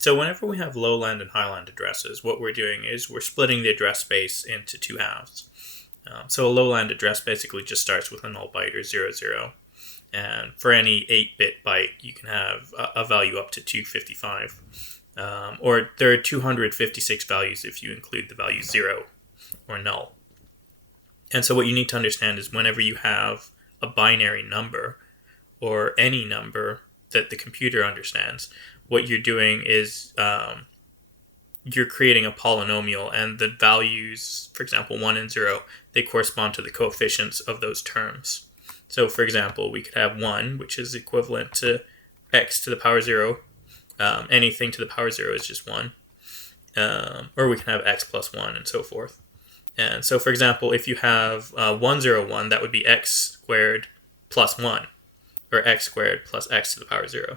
So whenever we have lowland and highland addresses, what we're doing is we're splitting the address space into two halves. So a lowland address basically just starts with a null byte or 00. And for any 8-bit byte, you can have a value up to 255. Or there are 256 values if you include the value 0 or null. And so what you need to understand is whenever you have a binary number or any number that the computer understands, what you're doing is you're creating a polynomial, and the values, for example, 1 and 0, they correspond to the coefficients of those terms. So, for example, we could have 1, which is equivalent to x to the power 0. Anything to the power 0 is just 1. Or we can have x plus 1 and so forth. And so, for example, if you have 101, that would be x squared plus 1, or x squared plus x to the power 0.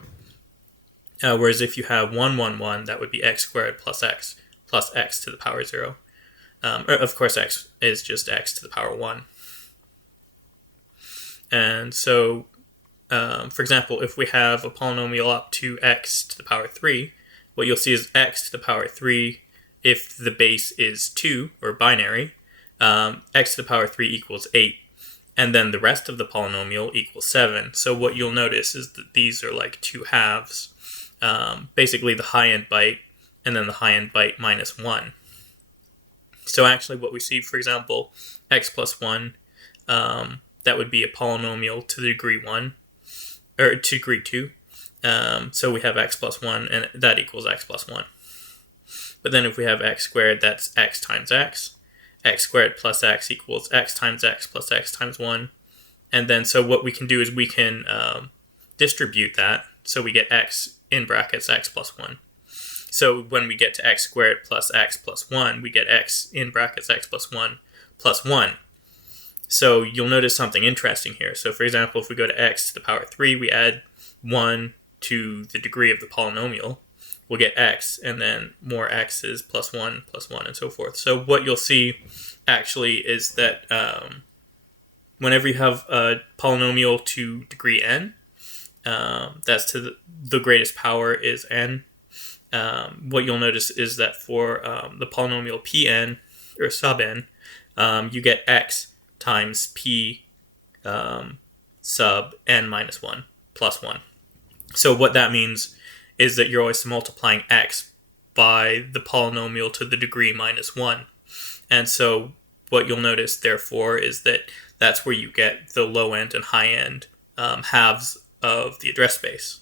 Whereas if you have 111, that would be x squared plus x to the power 0. Of course, x is just x to the power 1. And so, for example, if we have a polynomial up to x to the power 3, what you'll see is x to the power 3, if the base is 2, or binary, x to the power 3 equals 8. And then the rest of the polynomial equals 7. So what you'll notice is that these are like two halves. Basically the high-end byte, and then the high-end byte minus 1. So actually what we see, for example, x plus 1, that would be a polynomial to the degree 1, or to degree 2. So we have x plus 1, and that equals x plus 1. But then if we have x squared, that's x times x. X squared plus x equals x times x plus x times 1. And then so what we can do is we can distribute that, so we get x in brackets x plus 1. So when we get to x squared plus x plus 1, we get x in brackets x plus 1 plus 1. So you'll notice something interesting here. So for example, if we go to x to the power 3, we add 1 to the degree of the polynomial, we'll get x, and then more x's plus 1, and so forth. So what you'll see actually is that whenever you have a polynomial to degree n, that's to the greatest power is n. What you'll notice is that for the polynomial pn, or sub n, you get x times p sub n minus 1 plus 1. So what that means is that you're always multiplying x by the polynomial to the degree minus 1. And so what you'll notice, therefore, is that that's where you get the low end and high end halves of the address space.